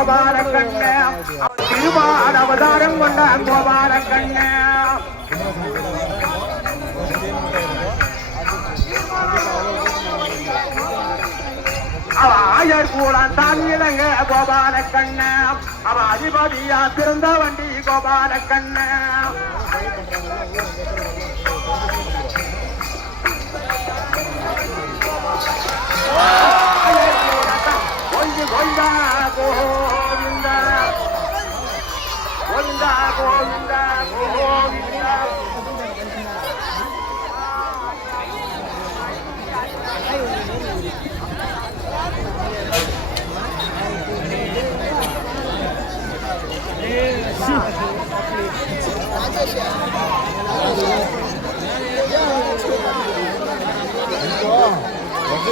கோபால கண்ண திருமால் அவதாரம் கொண்ட கோபால கண்ண அவ ஆயர் கூடான் தாங்கிலங்க கோபால கண்ண அவ அதிபதியா பிறந்த வண்டி கோபால கண்ண கோவிந்தா கோவிந்தா கோவிந்தா கோவிந்தா கோவிந்தா ராஜேஷ்